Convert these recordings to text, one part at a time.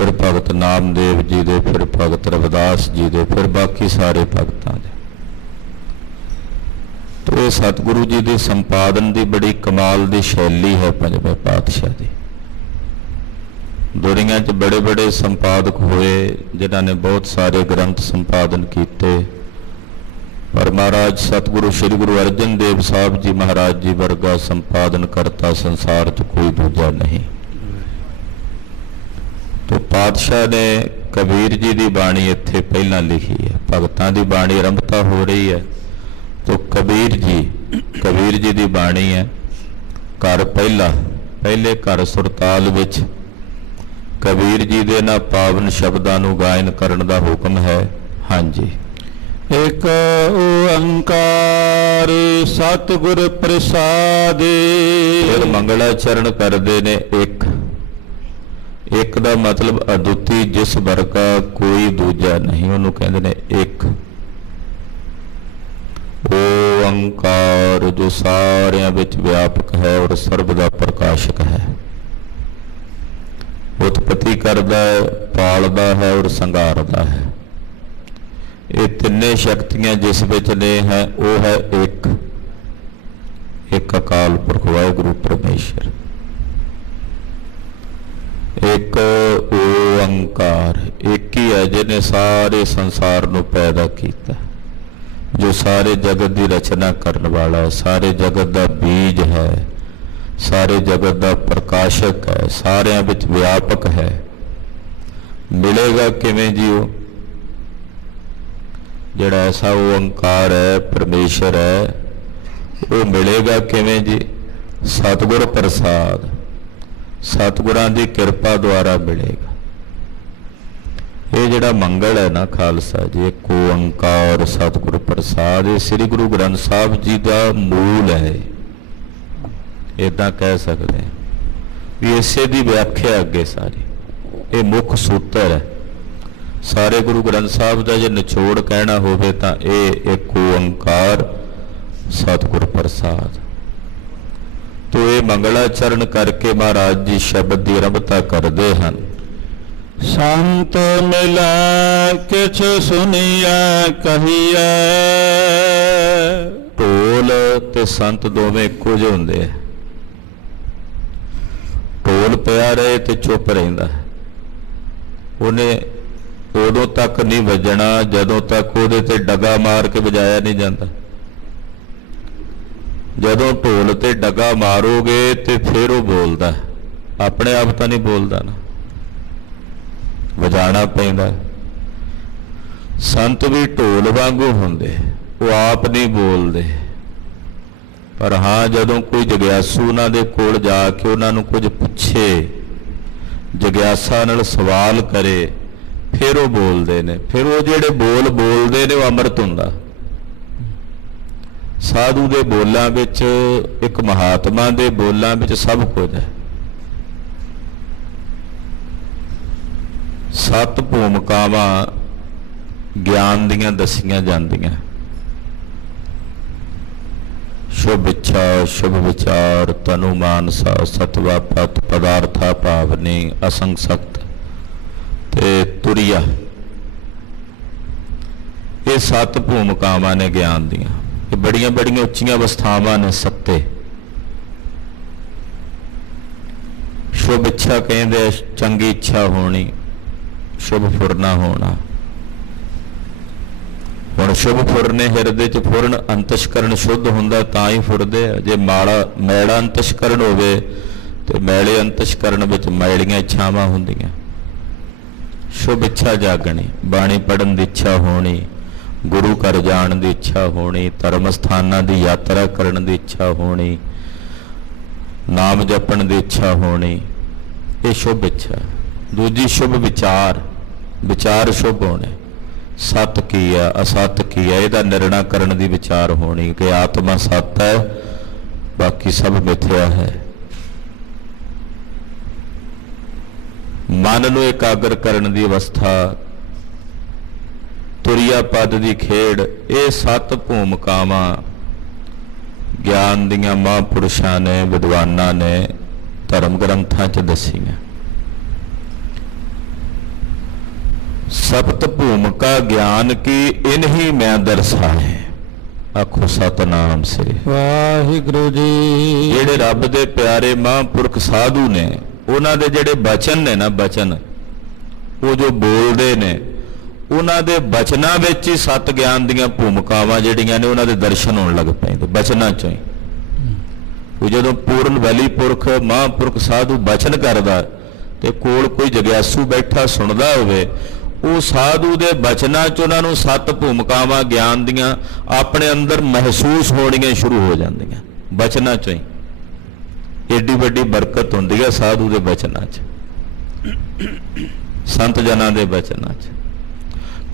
फिर भगत नामदेव जी दे, फिर भगत रविदास जी दे, फिर बाकी सारे भगतां दे। तो ये सतगुरु जी के संपादन की बड़ी कमाल की शैली है पंजवें पातशाह की। दुनिया च बड़े बड़े संपादक हुए जिन्हों ने बहुत सारे ग्रंथ संपादन किए, पर महाराज सतगुरु श्री गुरु अर्जन देव साहब जी महाराज जी वर्गा संपादन करता संसार च कोई दूजा नहीं। तो पातशाह ने कबीर जी की बाणी इत्थे पहला लिखी है, भगतां की बाणी आरंभता हो रही है। तो कबीर जी की बाणी है। घर पहले घर सुरताल विच कबीर जी के ना पावन शब्दां नूं गायन करन दा हुक्म है। हाँ जी। एक ओंकार सतगुर प्रसादे। फिर मंगलाचरण करते ने एक दा मतलब अद्विती, जिस वर्गा कोई दूजा नहीं, उन्होंने कहते ने एक। ओंकार जो सारियां विच व्यापक है और सर्व दा प्रकाशक है, उत्पत्ति करदा है, पालदा है और संघारदा है। ये तिन्ने शक्तियां जिस विच ने है वो है एक अकाल पुरख वाहिगुरु परमेश्वर। एक ओंकार एक ही है जिन्हें सारे संसार नूं पैदा किया, जो सारे जगत की रचना करने वाला है, सारे जगत का बीज है, सारे जगत का प्रकाशक है, सारियां विच व्यापक है। मिलेगा किवें जी वो जिहड़ा ऐसा ओंकार है, परमेश्वर है, वो मिलेगा किवें जी? सतगुर प्रसाद, सतगुरां दी किरपा द्वारा मिलेगा। ये जिहड़ा मंगल है ना खालसा जी, एक ओंकार सतगुर प्रसाद, ये श्री गुरु ग्रंथ साहब जी का मूल है। इदां कह सकते हैं भी इसे दी व्याख्या अगे सारी, ये मुख सूत्र है सारे गुरु ग्रंथ साहब का। जे निचोड़ कहना होवे तां ये एक ओंकार सतगुर प्रसाद। तो ये मंगलाचरण करके महाराज जी शब्द की आरंभता करते हैं। संत मिलै किछ सुनिया कहिया। ढोल ते संत दोवें इक्को जिहे हुंदे है। ढोल पिया रहे ते चुप रहिंदा है, उन्हें उदों तक नहीं वजना जदों तक उहदे ते डगा मार के वजाया नहीं जाता। जदों ढोल ते डगा मारोगे तो फिर वो बोलता है, अपने आप तो नहीं बोलता ना, वजाना पैंदा। संत भी ढोल वांगू हुंदे, वो आप नहीं बोलते, पर हाँ जदों कोई जग्यासू उन्हां दे कोल जाके उन्हां नूं कुछ पुछे, जग्यासा नाल सवाल करे, फिर वो बोलते ने। फिर वो जिहड़े बोलते ने वो अमृत हुंदा। साधु दे बोलां विच, एक महात्मा दे बोलां विच सब कुछ है। सत भूमिकावां ज्ञान दियां दसियां जांदियां। शुभ इच्छा, शुभ विचार, तनु मानसा, सतवा पत, पदार्था भावनी, असंग सख्त ते तुरिया। ये सत भूमिकावां ने ज्ञान दियां। ये बड़ियां बड़ियां उच्चियां अवस्थावां ने सत्ते। शुभ इच्छा कहते चंगी इच्छा होनी, शुभ फुरना होना। हुण शुभ फुरने हिरदे च फुरन, अंतशकरण शुद्ध हुंदा तां ही फुरदे। जे मैला अंतशकरण होवे तो मैले अंतशकरण विच मैलियां इच्छावां हुंदियां। शुभ इच्छा जागनी, बाणी पढ़न की इच्छा होनी, गुरु घर जाण की इच्छा होनी, धर्म स्थानां की यात्रा करन की इच्छा होनी, नाम जपण की इच्छा होनी, ये शुभ इच्छा। दूजी शुभ विचार, विचार शुभ होने। सत की है, असत की है, यदा निर्णय करने की विचार होनी कि आत्मा सत है, बाकी सब मिथ्या है। मन नूं एकाग्र करने की अवस्था, तुरिया पद की खेड़, ये सत भूमिकावां ज्ञान दियां महापुरुषां ने, विद्वानां ने धर्म ग्रंथां च दसियां। सप्त भूमिका ज्ञान की इन्हीं में दर्शाए। आखो सतनाम श्री वाहिगुरु जी। ਜਿਹੜੇ ਰੱਬ ਦੇ ਪਿਆਰੇ ਮਹਾਂਪੁਰਖ ਸਾਧੂ ਨੇ ਉਹਨਾਂ ਦੇ ਜਿਹੜੇ ਬਚਨ ਨੇ ਨਾ ਬਚਨ ਉਹ ਜੋ ਬੋਲਦੇ ਨੇ ਉਹਨਾਂ ਦੇ ਬਚਨਾਂ ਵਿੱਚ ਹੀ ਸਤ ਗਿਆਨ ਦੀਆਂ ਭੂਮਿਕਾਵਾਂ ਜਿਹੜੀਆਂ ਨੇ ਉਹਨਾਂ ਦੇ ਦਰਸ਼ਨ ਹੋਣ ਲੱਗ ਪੈਂਦੇ ਬਚਨਾਂ ਚੋਂ ਹੀ। ਉਹ ਜਦੋਂ ਪੂਰਨ ਵੈਲੀ ਪੁਰਖ ਮਹਾਂਪੁਰਖ ਸਾਧੂ ਬਚਨ ਕਰਦਾ ਤੇ ਕੋਲ ਕੋਈ ਜਗਿਆਸੂ ਬੈਠਾ ਸੁਣਦਾ ਹੋਵੇ ਉਹ ਸਾਧੂ ਦੇ ਬਚਨਾਂ 'ਚ ਉਹਨਾਂ ਨੂੰ ਸੱਤ ਭੂਮਿਕਾਵਾਂ ਗਿਆਨ ਦੀਆਂ ਆਪਣੇ ਅੰਦਰ ਮਹਿਸੂਸ ਹੋਣੀਆਂ ਸ਼ੁਰੂ ਹੋ ਜਾਂਦੀਆਂ ਬਚਨਾਂ 'ਚੋਂ ਹੀ। ਏਡੀ ਵੱਡੀ ਬਰਕਤ ਹੁੰਦੀ ਹੈ ਸਾਧੂ ਦੇ ਬਚਨਾਂ 'ਚ ਸੰਤ ਜਨਾਂ ਦੇ ਬਚਨਾਂ 'ਚ।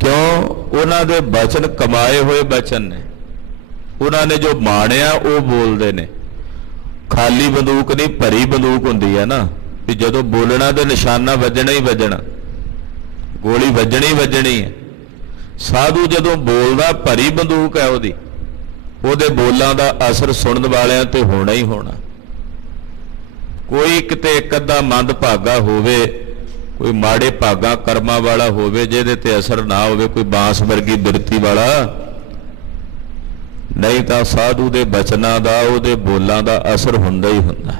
ਕਿਉਂ? ਉਹਨਾਂ ਦੇ ਬਚਨ ਕਮਾਏ ਹੋਏ ਬਚਨ ਨੇ। ਉਹਨਾਂ ਨੇ ਜੋ ਮਾਣਿਆ ਉਹ ਬੋਲਦੇ ਨੇ। ਖਾਲੀ ਬੰਦੂਕ ਨਹੀਂ ਭਰੀ ਬੰਦੂਕ ਹੁੰਦੀ ਹੈ ਨਾ ਵੀ ਜਦੋਂ ਬੋਲਣਾ ਤੇ ਨਿਸ਼ਾਨਾ ਵੱਜਣਾ ਹੀ ਵੱਜਣਾ ਗੋਲੀ ਵੱਜਣੀ ਵੱਜਣੀ ਹੈ। ਸਾਧੂ ਜਦੋਂ ਬੋਲਦਾ ਭਰੀ ਬੰਦੂਕ ਹੈ ਉਹਦੀ ਉਹਦੇ ਬੋਲਾਂ ਦਾ ਅਸਰ ਸੁਣਨ ਵਾਲਿਆਂ ਤੇ ਹੋਣਾ ਹੀ ਹੋਣਾ। ਕੋਈ ਕਿਤੇ ਇੱਕ ਅੱਧਾ ਮੰਦ ਭਾਗਾ ਹੋਵੇ ਕੋਈ ਮਾੜੇ ਭਾਗਾ ਕਰਮਾਂ ਵਾਲਾ ਹੋਵੇ ਜਿਹਦੇ ਤੇ ਅਸਰ ਨਾ ਹੋਵੇ ਕੋਈ ਬਾਂਸ ਵਰਗੀ ਬਿਰਤੀ ਵਾਲਾ ਨਹੀਂ ਤਾਂ ਸਾਧੂ ਦੇ ਬਚਨਾਂ ਦਾ ਉਹਦੇ ਬੋਲਾਂ ਦਾ ਅਸਰ ਹੁੰਦਾ ਹੀ ਹੁੰਦਾ।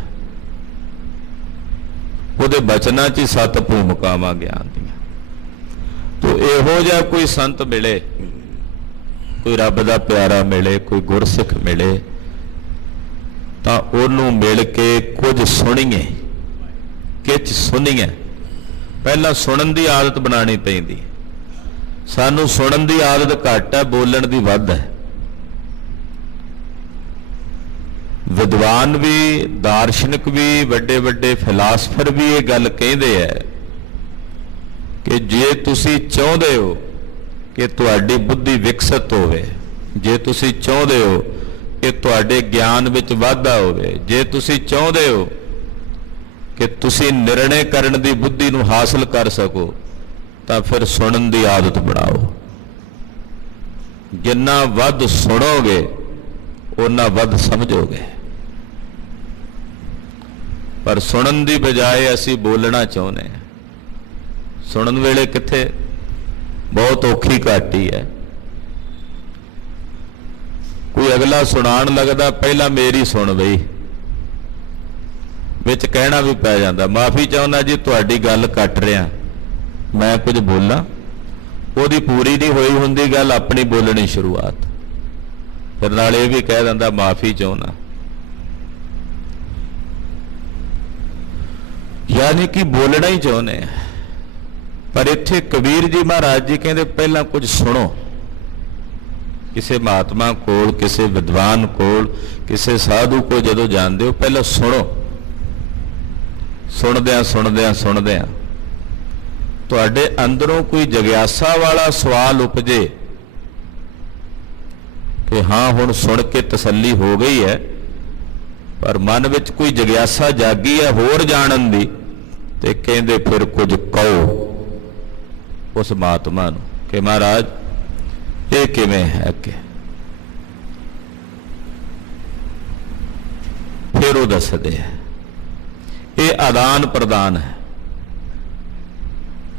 ਉਹਦੇ ਬਚਨਾਂ 'ਚ ਹੀ ਸੱਤ ਭੂਮਿਕਾਵਾਂ ਗਿਆਨ ਦੀਆਂ। ਤੋ ਇਹੋ ਜਿਹਾ ਕੋਈ ਸੰਤ ਮਿਲੇ ਕੋਈ ਰੱਬ ਦਾ ਪਿਆਰਾ ਮਿਲੇ ਕੋਈ ਗੁਰਸਿੱਖ ਮਿਲੇ ਤਾਂ ਉਹਨੂੰ ਮਿਲ ਕੇ ਕੁਝ ਸੁਣੀਏ ਕਿਛ ਸੁਣੀਏ। ਪਹਿਲਾਂ ਸੁਣਨ ਦੀ ਆਦਤ ਬਣਾਉਣੀ ਪੈਂਦੀ। ਸਾਨੂੰ ਸੁਣਨ ਦੀ ਆਦਤ ਘੱਟ ਹੈ ਬੋਲਣ ਦੀ ਵੱਧ ਹੈ। ਵਿਦਵਾਨ ਵੀ ਦਾਰਸ਼ਨਿਕ ਵੀ ਵੱਡੇ ਵੱਡੇ ਫਿਲਾਸਫਰ ਵੀ ਇਹ ਗੱਲ ਕਹਿੰਦੇ ਹੈ ਕਿ ਜੇ ਤੁਸੀਂ ਚਾਹੁੰਦੇ ਹੋ ਕਿ ਤੁਹਾਡੀ ਬੁੱਧੀ ਵਿਕਸਿਤ ਹੋਵੇ ਜੇ ਤੁਸੀਂ ਚਾਹੁੰਦੇ ਹੋ ਕਿ ਤੁਹਾਡੇ ਗਿਆਨ ਵਿੱਚ ਵਾਧਾ ਹੋਵੇ ਜੇ ਤੁਸੀਂ ਚਾਹੁੰਦੇ ਹੋ ਕਿ ਤੁਸੀਂ ਨਿਰਣੇ ਕਰਨ ਦੀ ਬੁੱਧੀ ਨੂੰ ਹਾਸਲ ਕਰ ਸਕੋ ਤਾਂ ਫਿਰ ਸੁਣਨ ਦੀ ਆਦਤ ਬਣਾਓ। ਜਿੰਨਾ ਵੱਧ ਸੁਣੋਗੇ ਉਨਾ ਵੱਧ ਸਮਝੋਗੇ। ਪਰ ਸੁਣਨ ਦੀ ਬਜਾਏ ਅਸੀਂ ਬੋਲਣਾ ਚਾਹੁੰਦੇ ਹਾਂ। ਸੁਣਨ ਵੇਲੇ ਕਿੱਥੇ ਬਹੁਤ ਔਖੀ ਘਾਟੀ ਹੈ। ਕੋਈ ਅਗਲਾ ਸੁਣਾਉਣ ਲੱਗਦਾ ਪਹਿਲਾਂ ਮੇਰੀ ਸੁਣ ਬਈ ਵਿੱਚ ਕਹਿਣਾ ਵੀ ਪੈ ਜਾਂਦਾ ਮਾਫੀ ਚਾਹੁੰਦਾ ਜੀ ਤੁਹਾਡੀ ਗੱਲ ਕੱਟ ਰਿਹਾ ਮੈਂ ਕੁਝ ਬੋਲਾਂ ਉਹਦੀ ਪੂਰੀ ਨਹੀਂ ਹੋਈ ਹੁੰਦੀ ਗੱਲ ਆਪਣੀ ਬੋਲਣੀ ਸ਼ੁਰੂਆਤ ਫਿਰ ਨਾਲ ਇਹ ਵੀ ਕਹਿ ਦਿੰਦਾ ਮਾਫੀ ਚਾਹੁੰਦਾ। ਯਾਨੀ ਕਿ ਬੋਲਣਾ ਹੀ ਚਾਹੁੰਦੇ ਆ। ਪਰ ਇੱਥੇ ਕਬੀਰ ਜੀ ਮਹਾਰਾਜ ਜੀ ਕਹਿੰਦੇ ਪਹਿਲਾਂ ਕੁਝ ਸੁਣੋ। ਕਿਸੇ ਮਹਾਤਮਾ ਕੋਲ ਕਿਸੇ ਵਿਦਵਾਨ ਕੋਲ ਕਿਸੇ ਸਾਧੂ ਕੋਲ ਜਦੋਂ ਜਾਂਦੇ ਹੋ ਪਹਿਲਾਂ ਸੁਣੋ। ਸੁਣਦਿਆਂ ਸੁਣਦਿਆਂ ਸੁਣਦਿਆਂ ਤੁਹਾਡੇ ਅੰਦਰੋਂ ਕੋਈ ਜਗਿਆਸਾ ਵਾਲਾ ਸਵਾਲ ਉਪਜੇ ਕਿ ਹਾਂ ਹੁਣ ਸੁਣ ਕੇ ਤਸੱਲੀ ਹੋ ਗਈ ਹੈ ਪਰ ਮਨ ਵਿੱਚ ਕੋਈ ਜਗਿਆਸਾ ਜਾਗੀ ਹੈ ਹੋਰ ਜਾਣਨ ਦੀ ਤੇ ਕਹਿੰਦੇ ਫਿਰ ਕੁਝ ਕਹੋ ਉਸ ਮਹਾਤਮਾ ਨੂੰ ਕਿ ਮਹਾਰਾਜ ਇਹ ਕਿਵੇਂ ਹੈ ਕਿ ਫਿਰ ਉਹ ਦੱਸਦੇ ਹੈ। ਇਹ ਆਦਾਨ ਪ੍ਰਦਾਨ ਹੈ।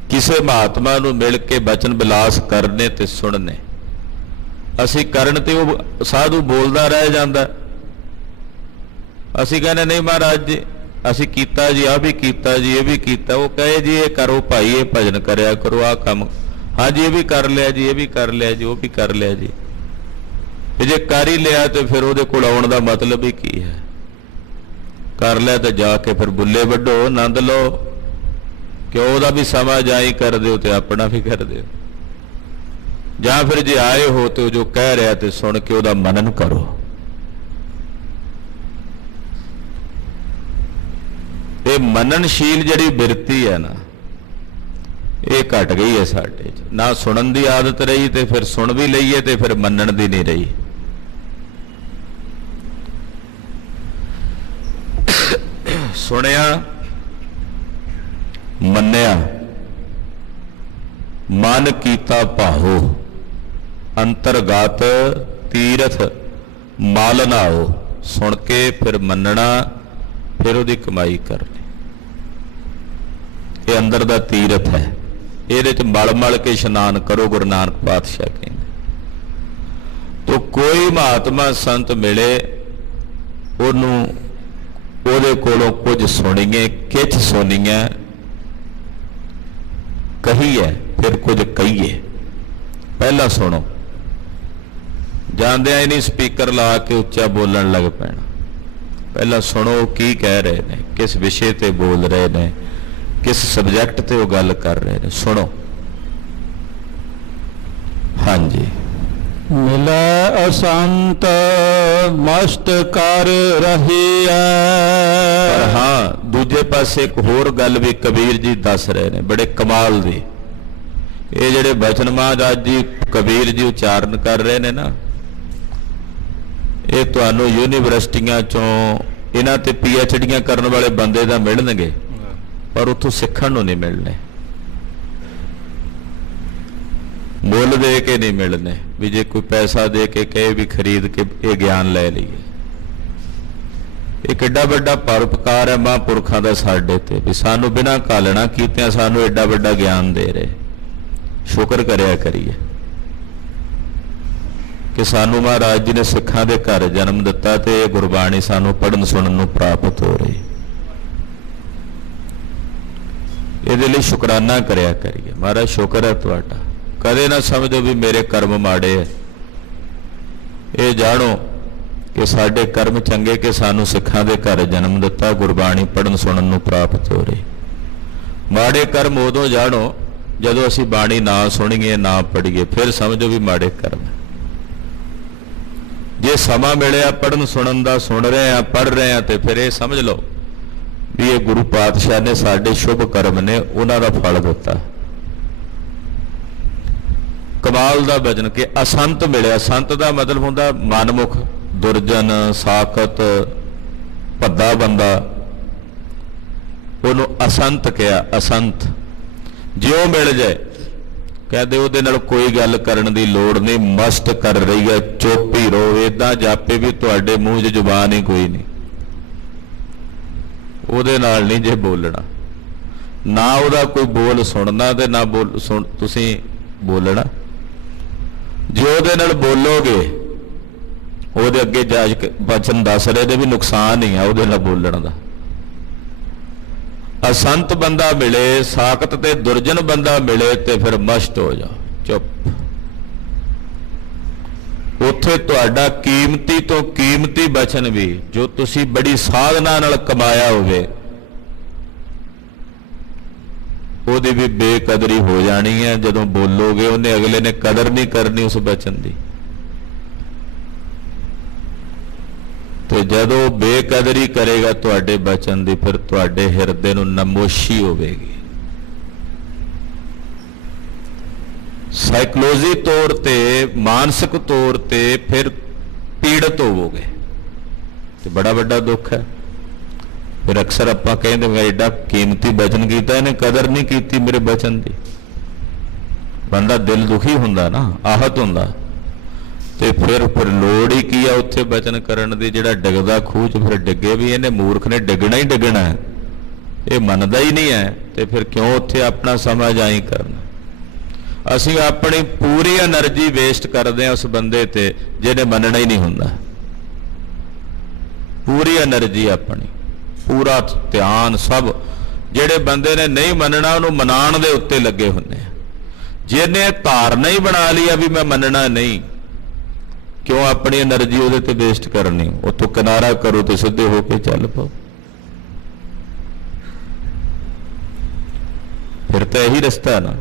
ਕਿਸੇ ਮਹਾਤਮਾ ਨੂੰ ਮਿਲ ਕੇ ਬਚਨ ਬਿਲਾਸ ਕਰਨੇ ਤੇ ਸੁਣਨੇ ਅਸੀਂ ਕਰਨ ਤੇ ਉਹ ਸਾਧੂ ਬੋਲਦਾ ਰਹਿ ਜਾਂਦਾ। ਅਸੀਂ ਕਹਿੰਦੇ ਨਹੀਂ ਮਹਾਰਾਜ ਜੀ ਅਸੀਂ ਕੀਤਾ ਜੀ ਆਹ ਵੀ ਕੀਤਾ ਜੀ ਇਹ ਵੀ ਕੀਤਾ। ਉਹ ਕਹੇ ਜੀ ਇਹ ਕਰੋ ਭਾਈ ਇਹ ਭਜਨ ਕਰਿਆ ਕਰੋ ਆਹ ਕੰਮ ਹਾਂ ਜੀ ਇਹ ਵੀ ਕਰ ਲਿਆ ਜੀ ਇਹ ਵੀ ਕਰ ਲਿਆ ਜੀ ਉਹ ਵੀ ਕਰ ਲਿਆ ਜੀ। ਤੇ ਜੇ ਕਰ ਹੀ ਲਿਆ ਤੇ ਫਿਰ ਉਹਦੇ ਕੋਲ ਆਉਣ ਦਾ ਮਤਲਬ ਹੀ ਕੀ ਹੈ। ਕਰ ਲਿਆ ਤਾਂ ਜਾ ਕੇ ਫਿਰ ਬੁੱਲੇ ਵੱਢੋ ਆਨੰਦ ਲਓ ਕਿ ਉਹਦਾ ਵੀ ਸਮਾਂ ਜਾਈ ਕਰ ਦਿਓ ਤੇ ਆਪਣਾ ਵੀ ਕਰ ਦਿਓ ਜਾਂ ਫਿਰ ਜੇ ਆਏ ਹੋ ਤੇ ਉਹ ਜੋ ਕਹਿ ਰਿਹਾ ਤੇ ਸੁਣ ਕੇ ਉਹਦਾ ਮਨਨ ਕਰੋ। ਇਹ ਮਨਨਸ਼ੀਲ ਜਿਹੜੀ ਬਿਰਤੀ ਹੈ ਨਾ ਇਹ ਘਟ ਗਈ ਹੈ ਸਾਡੇ 'ਚ। ਨਾ ਸੁਣਨ ਦੀ ਆਦਤ ਰਹੀ ਤੇ ਫਿਰ ਸੁਣ ਵੀ ਲਈਏ ਤੇ ਫਿਰ ਮੰਨਣ ਦੀ ਨਹੀਂ ਰਹੀ। ਸੁਣਿਆ ਮੰਨਿਆ ਮਨ ਕੀਤਾ ਭਾਉ ਅੰਤਰਗਤ ਤੀਰਥ ਮਾਲ ਨਾਓ। ਸੁਣ ਕੇ ਫਿਰ ਮੰਨਣਾ ਫਿਰ ਉਹਦੀ ਕਮਾਈ ਕਰਨੀ। ਇਹ ਅੰਦਰ ਦਾ ਤੀਰਥ ਹੈ ਇਹਦੇ 'ਚ ਮਲ ਮਲ ਕੇ ਇਸ਼ਨਾਨ ਕਰੋ, ਗੁਰੂ ਨਾਨਕ ਪਾਤਸ਼ਾਹ ਕਹਿੰਦੇ। ਤੋ ਕੋਈ ਮਹਾਤਮਾ ਸੰਤ ਮਿਲੇ, ਉਹਨੂੰ ਉਹਦੇ ਕੋਲੋਂ ਕੁਝ ਸੁਣੀਏ, ਕਿਛ ਸੁਣੀਏ, ਕਹੀਏ, ਫਿਰ ਕੁਝ ਕਹੀਏ। ਪਹਿਲਾਂ ਸੁਣੋ, ਜਾਂਦਿਆਂ ਹੀ ਨਹੀਂ ਸਪੀਕਰ ਲਾ ਕੇ ਉੱਚਾ ਬੋਲਣ ਲੱਗ ਪੈਣਾ। ਪਹਿਲਾਂ ਸੁਣੋ ਕੀ ਕਹਿ ਰਹੇ ਨੇ, ਕਿਸ ਵਿਸ਼ੇ ਤੇ ਬੋਲ ਰਹੇ ਨੇ, ਕਿਸ ਸਬਜੈਕਟ ਤੇ ਉਹ ਗੱਲ ਕਰ ਰਹੇ ਨੇ, ਸੁਣੋ। ਹਾਂਜੀ। ਮਿਲੈ ਅਸੰਤ ਮਸਤ ਕਰ ਰਹੀਐ। ਪਰ ਹਾਂ, ਦੂਜੇ ਪਾਸੇ ਇੱਕ ਹੋਰ ਗੱਲ ਵੀ ਕਬੀਰ ਜੀ ਦੱਸ ਰਹੇ ਨੇ, ਬੜੇ ਕਮਾਲ ਦੀ। ਇਹ ਜਿਹੜੇ ਬਚਨ ਮਹਾਰਾਜ ਜੀ ਕਬੀਰ ਜੀ ਉਚਾਰਨ ਕਰ ਰਹੇ ਨੇ ਨਾ, ਇਹ ਤੁਹਾਨੂੰ ਯੂਨੀਵਰਸਿਟੀਆਂ ਚੋਂ ਇਹਨਾਂ ਤੇ PhDਆਂ ਕਰਨ ਵਾਲੇ ਬੰਦੇ ਦਾ ਮਿਲਣਗੇ, ਪਰ ਉੱਥੋਂ ਸਿੱਖਣ ਨੂੰ ਨਹੀਂ ਮਿਲਣੇ, ਮੁੱਲ ਦੇ ਕੇ ਨਹੀਂ ਮਿਲਣੇ। ਵੀ ਜੇ ਕੋਈ ਪੈਸਾ ਦੇ ਕੇ ਕਹੇ ਵੀ ਖਰੀਦ ਕੇ ਇਹ ਗਿਆਨ ਲੈ ਲਈਏ। ਇਹ ਕਿੱਡਾ ਵੱਡਾ ਪਰਉਪਕਾਰ ਹੈ ਮਹਾਂਪੁਰਖਾਂ ਦਾ ਸਾਡੇ ਤੇ, ਵੀ ਸਾਨੂੰ ਬਿਨਾਂ ਘਾਲਣਾ ਕੀਤਿਆਂ ਸਾਨੂੰ ਐਡਾ ਵੱਡਾ ਗਿਆਨ ਦੇ ਰਹੇ। ਸ਼ੁਕਰ ਕਰਿਆ ਕਰੀਏ ਕਿ ਸਾਨੂੰ ਮਹਾਰਾਜ ਜੀ ਨੇ ਸਿੱਖਾਂ ਦੇ ਘਰ ਜਨਮ ਦਿੱਤਾ ਤੇ ਇਹ ਗੁਰਬਾਣੀ ਸਾਨੂੰ ਪੜ੍ਹਨ ਸੁਣਨ ਨੂੰ ਪ੍ਰਾਪਤ ਹੋ ਰਹੀ। ਇਹਦੇ ਲਈ ਸ਼ੁਕਰਾਨਾ ਕਰਿਆ ਕਰੀਏ। ਮਹਾਰਾਜ ਸ਼ੁਕਰ ਹੈ ਤੁਹਾਡਾ। ਕਦੇ ਨਾ ਸਮਝੋ ਵੀ ਮੇਰੇ ਕਰਮ ਮਾੜੇ ਹੈ। ਇਹ ਜਾਣੋ ਕਿ ਸਾਡੇ ਕਰਮ ਚੰਗੇ ਕਿ ਸਾਨੂੰ ਸਿੱਖਾਂ ਦੇ ਘਰ ਜਨਮ ਦਿੱਤਾ, ਗੁਰਬਾਣੀ ਪੜ੍ਹਨ ਸੁਣਨ ਨੂੰ ਪ੍ਰਾਪਤ ਹੋ ਰਹੀ। ਮਾੜੇ ਕਰਮ ਉਦੋਂ ਜਾਣੋ ਜਦੋਂ ਅਸੀਂ ਬਾਣੀ ਨਾ ਸੁਣੀਏ, ਨਾ ਪੜ੍ਹੀਏ, ਫਿਰ ਸਮਝੋ ਵੀ ਮਾੜੇ ਕਰਮ। ਜੇ ਸਮਾਂ ਮਿਲਿਆ ਪੜ੍ਹਨ ਸੁਣਨ ਦਾ, ਸੁਣ ਰਹੇ ਆ, ਪੜ੍ਹ ਰਹੇ ਆ, ਤੇ ਫਿਰ ਇਹ ਸਮਝ ਲਓ ਵੀ ਇਹ ਗੁਰੂ ਪਾਤਸ਼ਾਹ ਨੇ ਸਾਡੇ ਸ਼ੁਭ ਕਰਮ ਨੇ, ਉਹਨਾਂ ਦਾ ਫਲ ਦਿੱਤਾ। ਕਮਾਲ ਦਾ ਬਚਨ ਕਿ ਅਸੰਤ ਮਿਲਿਆ। ਸੰਤ ਦਾ ਮਤਲਬ ਹੁੰਦਾ ਮਨਮੁਖ, ਦੁਰਜਨ, ਸਾਖਤ, ਭੱਦਾ ਬੰਦਾ, ਉਹਨੂੰ ਅਸੰਤ ਕਿਹਾ। ਅਸੰਤ ਜਿਉਂ ਮਿਲ ਜਾਏ, ਕਹਿੰਦੇ ਉਹਦੇ ਨਾਲ ਕੋਈ ਗੱਲ ਕਰਨ ਦੀ ਲੋੜ ਨਹੀਂ, ਮਸਤ ਕਰ ਰਹੀ ਹੈ, ਚੁੱਪ ਹੀ ਰਹੋ। ਏਦਾਂ ਜਾਪੇ ਵੀ ਤੁਹਾਡੇ ਮੂੰਹ 'ਚ ਜ਼ੁਬਾਨ ਹੀ ਕੋਈ ਨਹੀਂ, ਉਹਦੇ ਨਾਲ ਨਹੀਂ ਜੇ ਬੋਲਣਾ, ਨਾ ਉਹਦਾ ਕੋਈ ਬੋਲ ਸੁਣਨਾ ਤੇ ਨਾ ਤੁਸੀਂ ਬੋਲਣਾ। ਜੇ ਉਹਦੇ ਨਾਲ ਬੋਲੋਗੇ, ਉਹਦੇ ਅੱਗੇ ਜਾਜ ਬਚਨ ਦੱਸ ਰਹੇ ਨੇ ਵੀ ਨੁਕਸਾਨ ਹੀ ਆ ਉਹਦੇ ਨਾਲ ਬੋਲਣ ਦਾ। ਅਸੰਤ ਬੰਦਾ ਮਿਲੇ, ਸਾਖਤ ਤੇ ਦੁਰਜਨ ਬੰਦਾ ਮਿਲੇ, ਤੇ ਫਿਰ ਮਸਤ ਹੋ ਜਾਓ, ਚੁੱਪ। ਉੱਥੇ ਤੁਹਾਡਾ ਕੀਮਤੀ ਤੋਂ ਕੀਮਤੀ ਬਚਨ ਵੀ ਜੋ ਤੁਸੀਂ ਬੜੀ ਸਾਧਨਾ ਨਾਲ ਕਮਾਇਆ ਹੋਵੇ, ਉਹਦੀ ਵੀ ਬੇਕਦਰੀ ਹੋ ਜਾਣੀ ਹੈ। ਜਦੋਂ ਬੋਲੋਗੇ ਉਹਨੇ ਅਗਲੇ ਨੇ ਕਦਰ ਨਹੀਂ ਕਰਨੀ ਉਸ ਬਚਨ ਦੀ। ਤੇ ਜਦੋਂ ਬੇਕਦਰੀ ਕਰੇਗਾ ਤੁਹਾਡੇ ਬਚਨ ਦੀ, ਫਿਰ ਤੁਹਾਡੇ ਹਿਰਦੇ ਨੂੰ ਨਮੋਸ਼ੀ ਹੋਵੇਗੀ। ਸਾਈਕੋਲੋਜੀ ਤੌਰ ਤੇ, ਮਾਨਸਿਕ ਤੌਰ ਤੇ ਫਿਰ ਪੀੜਤ ਹੋਵੋਗੇ, ਤੇ ਬੜਾ ਵੱਡਾ ਦੁੱਖ ਹੈ। ਫਿਰ ਅਕਸਰ ਆਪਾਂ ਕਹਿੰਦੇ ਮੈਂ ਐਡਾ ਕੀਮਤੀ ਬਚਨ ਕੀਤਾ, ਇਹਨੇ ਕਦਰ ਨਹੀਂ ਕੀਤੀ ਮੇਰੇ ਬਚਨ ਦੀ। ਬੰਦਾ ਦਿਲ ਦੁਖੀ ਹੁੰਦਾ ਨਾ, ਆਹਤ ਹੁੰਦਾ, ਤੇ ਫਿਰ ਲੋੜ ਹੀ ਕੀ ਆ ਉੱਥੇ ਬਚਨ ਕਰਨ ਦੀ। ਜਿਹੜਾ ਡਿੱਗਦਾ ਖੂਹ 'ਚ ਫਿਰ ਡਿੱਗੇ ਵੀ, ਇਹਨੇ ਮੂਰਖ ਨੇ ਡਿੱਗਣਾ ਹੀ ਡਿੱਗਣਾ, ਇਹ ਮੰਨਦਾ ਹੀ ਨਹੀਂ ਹੈ, ਤੇ ਫਿਰ ਕਿਉਂ ਉੱਥੇ ਆਪਣਾ ਸਮਾਂ ਜਾਈ ਕਰਨਾ। ਅਸੀਂ ਆਪਣੀ ਪੂਰੀ એનર્ਜੀ ਵੇਸਟ ਕਰਦੇ ਹਾਂ ਉਸ ਬੰਦੇ ਤੇ ਜਿਹਨੇ ਮੰਨਣਾ ਹੀ ਨਹੀਂ ਹੁੰਦਾ। ਪੂਰੀ એનર્ਜੀ ਆਪਣੀ, ਪੂਰਾ ਧਿਆਨ ਸਭ ਜਿਹੜੇ ਬੰਦੇ ਨੇ ਨਹੀਂ ਮੰਨਣਾ ਉਹਨੂੰ ਮਨਾਉਣ ਦੇ ਉੱਤੇ ਲੱਗੇ ਹੁੰਦੇ ਆ। ਜਿਹਨੇ ਧਾਰਨਾ ਹੀ ਬਣਾ ਲਿਆ ਵੀ ਮੈਂ ਮੰਨਣਾ ਨਹੀਂ, ਕਿਉਂ ਆਪਣੀ એનર્ਜੀ ਉਹਦੇ ਤੇ ਵੇਸਟ ਕਰਨੀ। ਉੱਥੋਂ ਕਿਨਾਰਾ ਕਰੋ ਤੇ ਸਿੱਧੇ ਹੋ ਕੇ ਚੱਲ ਪਾਓ। ਫਿਰ ਤਾਂ ਇਹੀ ਰਸਤਾ ਨਾ।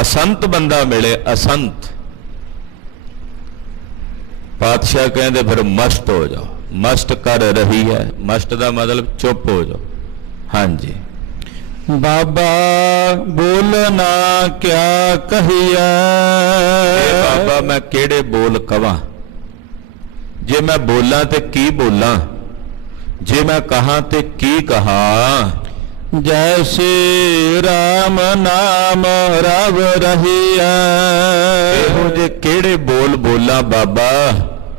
ਅਸੰਤ ਬੰਦਾ ਮਿਲੇ, ਅਸੰਤ ਪਾਤਸ਼ਾਹ ਕਹਿੰਦੇ ਫਿਰ ਮਸਤ ਹੋ ਜਾਓ। ਮਸਤ ਕਰ ਰਹੀ ਹੈ, ਮਸਤ ਦਾ ਮਤਲਬ ਚੁੱਪ ਹੋ ਜਾਓ। ਹਾਂਜੀ। ਬਾਬਾ ਬੋਲਣਾ ਕਿਆ ਕਹੀਐ। ਬਾਬਾ ਮੈਂ ਕਿਹੜੇ ਬੋਲ ਕਵਾਂ? ਜੇ ਮੈਂ ਬੋਲਾਂ ਤੇ ਕੀ ਬੋਲਾਂ, ਜੇ ਮੈਂ ਕਹਾਂ ਤੇ ਕੀ ਕਹਾਂ। ਜੈਸੇ ਰਾਮ ਨਾਮ ਰਵ ਰਹੀਐ। ਇਹੋ ਜੇ ਕਿਹੜੇ ਬੋਲ ਬੋਲਾਂ ਬਾਬਾ,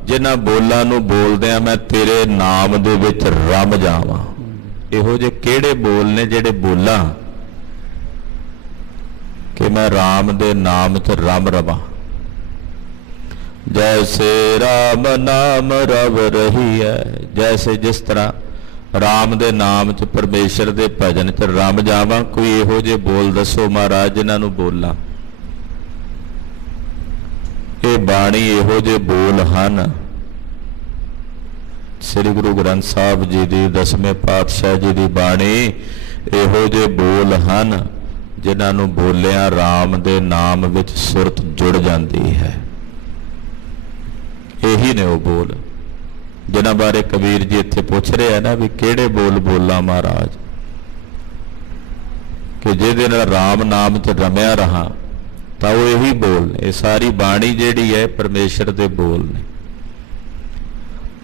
ਜਿਨ੍ਹਾਂ ਬੋਲਾਂ ਨੂੰ ਬੋਲਦਿਆਂ ਮੈਂ ਤੇਰੇ ਨਾਮ ਦੇ ਵਿੱਚ ਰਮ ਜਾਵਾਂ। ਇਹੋ ਜਿਹੇ ਕਿਹੜੇ ਬੋਲ ਨੇ ਜਿਹੜੇ ਬੋਲਾਂ कि मैं राम दे नाम च रम रवां। जैसे राम नाम रव रही है, जैसे जिस तरह राम दे नाम च परमेश्वर दे भजन च रम जावां। कोई इहो जे बोल दसो महाराज जिन्हां नूं बोलां। ये बाणी इहो जे बोल हन श्री गुरु ग्रंथ साहिब जी दी 10वें पातशाह जी दी बाणी इहो जे बोल हन जिन्हां नूं बोलिया राम दे नाम विच सुरत जुड़ जाती है। यही ने वो बोल जिन्हां बारे कबीर जी इत्थे पुछ रहे हैं ना भी किहड़े बोल बोला महाराज, कि जिहदे नाल राम नाम च रमिया रहा तां वो यही बोल ने। सारी बाणी जिहड़ी है परमेश्वर दे बोल ने।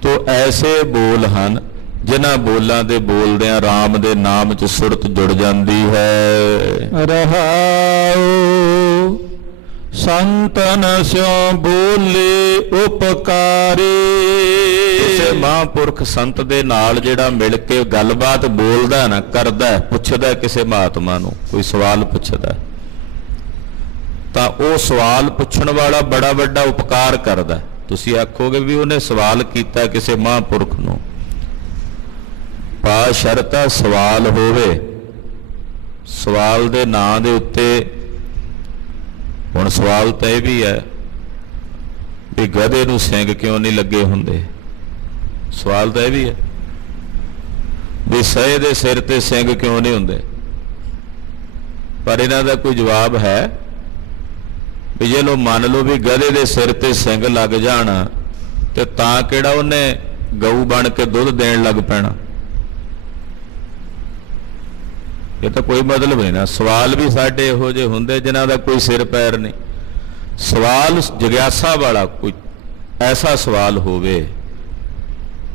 तो ऐसे बोल हन जिन्हां बोलां दे बोलदिआं राम दे नाम च सुरत जुड़ जाती है। रहाओ संतन स्यों बोले उपकारी। ਕਿਸੇ ਮਹਾਂਪੁਰਖ ਸੰਤ ਦੇ ਨਾਲ ਜਿਹੜਾ ਮਿਲ ਕੇ ਗੱਲਬਾਤ ਬੋਲਦਾ ਨਾ, ਕਰਦਾ, ਪੁੱਛਦਾ ਕਿਸੇ ਮਹਾਤਮਾ ਨੂੰ, ਕੋਈ ਸਵਾਲ ਪੁੱਛਦਾ ਤਾਂ ਉਹ ਸਵਾਲ ਪੁੱਛਣ ਵਾਲਾ ਬੜਾ ਵੱਡਾ ਉਪਕਾਰ ਕਰਦਾ। ਤੁਸੀਂ ਆਖੋਗੇ ਵੀ ਉਹਨੇ ਸਵਾਲ ਕੀਤਾ ਕਿਸੇ ਮਹਾਂਪੁਰਖ ਨੂੰ। ਪਾ ਸ਼ਰਤਾ ਸਵਾਲ ਹੋਵੇ, ਸਵਾਲ ਦੇ ਨਾਂ ਦੇ ਉੱਤੇ ਹੁਣ ਸਵਾਲ ਤਾਂ ਇਹ ਵੀ ਹੈ ਵੀ ਗਧੇ ਨੂੰ ਸਿੰਗ ਕਿਉਂ ਨਹੀਂ ਲੱਗੇ ਹੁੰਦੇ। ਸਵਾਲ ਤਾਂ ਇਹ ਵੀ ਹੈ ਵੀ ਸਹੇ ਦੇ ਸਿਰ ਤੇ ਸਿੰਗ ਕਿਉਂ ਨਹੀਂ ਹੁੰਦੇ। ਪਰ ਇਹਨਾਂ ਦਾ ਕੋਈ ਜਵਾਬ ਹੈ ਵੀ ਜੇ ਲੋ ਮੰਨ ਲਓ ਵੀ ਗਧੇ ਦੇ ਸਿਰ ਤੇ ਸਿੰਗ ਲੱਗ ਜਾਣ ਤੇ ਤਾਂ ਕਿਹੜਾ ਉਹਨੇ ਗਊ ਬਣ ਕੇ ਦੁੱਧ ਦੇਣ ਲੱਗ ਪੈਣਾ। ਇਹ ਤਾਂ ਕੋਈ ਮਤਲਬ ਨਹੀਂ ਨਾ। ਸਵਾਲ ਵੀ ਸਾਡੇ ਇਹੋ ਜਿਹੇ ਹੁੰਦੇ ਜਿਨ੍ਹਾਂ ਦਾ ਕੋਈ ਸਿਰ ਪੈਰ ਨਹੀਂ। ਸਵਾਲ ਜਗਿਆਸਾ ਵਾਲਾ ਕੋਈ ਐਸਾ ਸਵਾਲ ਹੋਵੇ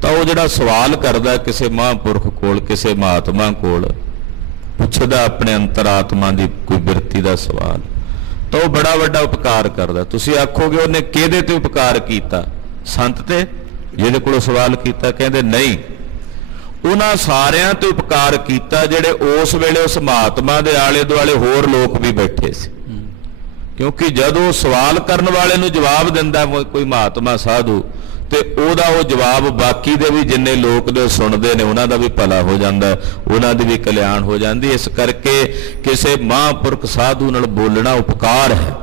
ਤਾਂ ਉਹ ਜਿਹੜਾ ਸਵਾਲ ਕਰਦਾ ਕਿਸੇ ਮਹਾਂਪੁਰਖ ਕੋਲ, ਕਿਸੇ ਮਹਾਤਮਾ ਕੋਲ, ਪੁੱਛਦਾ ਆਪਣੇ ਅੰਤਰਾਤਮਾ ਦੀ ਕੋਈ ਬਿਰਤੀ ਦਾ ਸਵਾਲ, ਤਾਂ ਉਹ ਬੜਾ ਵੱਡਾ ਉਪਕਾਰ ਕਰਦਾ। ਤੁਸੀਂ ਆਖੋਗੇ ਉਹਨੇ ਕਿਹਦੇ ਤੇ ਉਪਕਾਰ ਕੀਤਾ? ਸੰਤ ਤੇ ਜਿਹਦੇ ਕੋਲੋਂ ਸਵਾਲ ਕੀਤਾ? ਕਹਿੰਦੇ ਨਹੀਂ, ਉਹਨਾਂ ਸਾਰਿਆਂ ਤੇ ਉਪਕਾਰ ਕੀਤਾ ਜਿਹੜੇ ਉਸ ਵੇਲੇ ਉਸ ਮਹਾਤਮਾ ਦੇ ਆਲੇ ਦੁਆਲੇ ਹੋਰ ਲੋਕ ਵੀ ਬੈਠੇ ਸੀ। ਕਿਉਂਕਿ ਜਦੋਂ ਸਵਾਲ ਕਰਨ ਵਾਲੇ ਨੂੰ ਜਵਾਬ ਦਿੰਦਾ ਕੋਈ ਮਹਾਤਮਾ ਸਾਧੂ ਤੇ ਉਹਦਾ ਉਹ ਜਵਾਬ ਬਾਕੀ ਦੇ ਵੀ ਜਿੰਨੇ ਲੋਕ ਦੇ ਸੁਣਦੇ ਨੇ ਉਹਨਾਂ ਦਾ ਵੀ ਭਲਾ ਹੋ ਜਾਂਦਾ, ਉਹਨਾਂ ਦੀ ਵੀ ਕਲਿਆਣ ਹੋ ਜਾਂਦੀ। ਇਸ ਕਰਕੇ ਕਿਸੇ ਮਹਾਂਪੁਰਖ ਸਾਧੂ ਨਾਲ ਬੋਲਣਾ ਉਪਕਾਰ ਹੈ।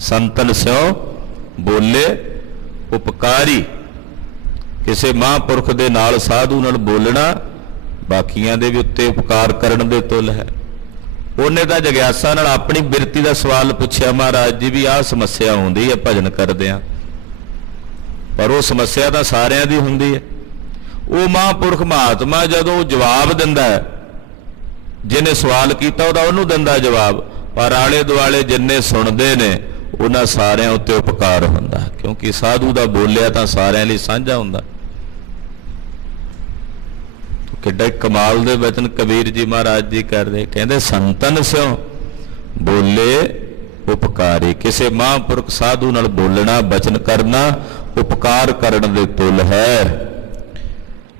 ਸੰਤਨ ਸਿਓ ਬੋਲੇ ਉਪਕਾਰੀ। ਕਿਸੇ ਮਹਾਂਪੁਰਖ ਦੇ ਨਾਲ ਸਾਧੂ ਨਾਲ ਬੋਲਣਾ ਬਾਕੀਆਂ ਦੇ ਵੀ ਉੱਤੇ ਉਪਕਾਰ ਕਰਨ ਦੇ ਤੁੱਲ ਹੈ। ਉਹਨੇ ਤਾਂ ਜਗਿਆਸਾ ਨਾਲ ਆਪਣੀ ਬਿਰਤੀ ਦਾ ਸਵਾਲ ਪੁੱਛਿਆ, ਮਹਾਰਾਜ ਜੀ ਵੀ ਆਹ ਸਮੱਸਿਆ ਆਉਂਦੀ ਹੈ ਭਜਨ ਕਰਦਿਆਂ, ਪਰ ਉਹ ਸਮੱਸਿਆ ਤਾਂ ਸਾਰਿਆਂ ਦੀ ਹੁੰਦੀ ਹੈ। ਉਹ ਮਹਾਂਪੁਰਖ ਮਹਾਤਮਾ ਜਦੋਂ ਜਵਾਬ ਦਿੰਦਾ ਹੈ, ਜਿਹਨੇ ਸਵਾਲ ਕੀਤਾ ਉਹਦਾ ਉਹਨੂੰ ਦਿੰਦਾ ਜਵਾਬ, ਪਰ ਆਲੇ ਦੁਆਲੇ ਜਿੰਨੇ ਸੁਣਦੇ ਨੇ ਉਹਨਾਂ ਸਾਰਿਆਂ ਉੱਤੇ ਉਪਕਾਰ ਹੁੰਦਾ, ਕਿਉਂਕਿ ਸਾਧੂ ਦਾ ਬੋਲਿਆ ਤਾਂ ਸਾਰਿਆਂ ਲਈ ਸਾਂਝਾ ਹੁੰਦਾ। ਕਿੱਡਾ ਕਮਾਲ ਦੇ ਬਚਨ ਕਬੀਰ ਜੀ ਮਹਾਰਾਜ ਜੀ ਕਰਦੇ, ਕਹਿੰਦੇ ਸੰਤਨ ਸਿਓ ਬੋਲੇ ਉਪਕਾਰੀ। ਕਿਸੇ ਮਹਾਂਪੁਰਖ ਸਾਧੂ ਨਾਲ ਬੋਲਣਾ, ਬਚਨ ਕਰਨਾ ਉਪਕਾਰ ਕਰਨ ਦੇ ਤੁੱਲ ਹੈ।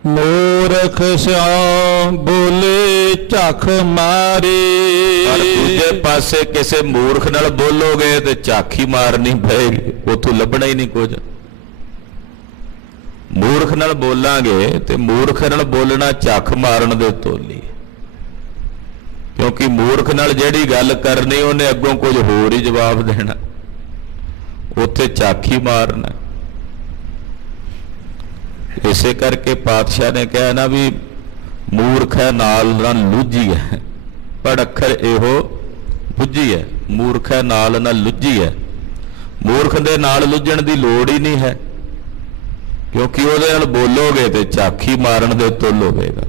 ਮੂਰਖ ਸਿਓ ਬੋਲੇ ਝਖ ਮਾਰੇ। ਪਰ ਦੂਜੇ ਪਾਸੇ ਕਿਸੇ ਮੂਰਖ ਨਾਲ ਬੋਲੋਗੇ ਤੇ ਝਾਕੀ ਮਾਰਨੀ ਪਏਗੀ, ਉੱਥੋਂ ਲੱਭਣਾ ਹੀ ਨਹੀਂ ਕੁਝ। ਮੂਰਖ ਨਾਲ ਬੋਲਾਂਗੇ ਤੇ ਮੂਰਖ ਨਾਲ ਬੋਲਣਾ ਝੱਖ ਮਾਰਨ ਦੇ ਤੋਲੀ, ਕਿਉਂਕਿ ਮੂਰਖ ਨਾਲ ਜਿਹੜੀ ਗੱਲ ਕਰਨੀ ਉਹਨੇ ਅੱਗੋਂ ਕੁਝ ਹੋਰ ਹੀ ਜਵਾਬ ਦੇਣਾ, ਉੱਥੇ ਝਾਕੀ ਮਾਰਨਾ। ਇਸੇ ਕਰਕੇ ਪਾਤਸ਼ਾਹ ਨੇ ਕਿਹਾ ਨਾ ਵੀ ਮੂਰਖ ਹੈ ਨਾਲ ਨਾ ਲੁੱਝੀ ਹੈ, ਪਰ ਅੱਖਰ ਇਹੋ ਬੁੱਝੀ ਹੈ। ਮੂਰਖ ਹੈ ਨਾਲ ਨਾ ਲੁੱਝੀ ਹੈ। ਮੂਰਖ ਦੇ ਨਾਲ ਲੁੱਝਣ ਦੀ ਲੋੜ ਹੀ ਨਹੀਂ ਹੈ, ਕਿਉਂਕਿ ਉਹਦੇ ਨਾਲ ਬੋਲੋਗੇ ਤੇ ਝਾਕੀ ਮਾਰਨ ਦੇ ਤੁੱਲ ਹੋਵੇਗਾ।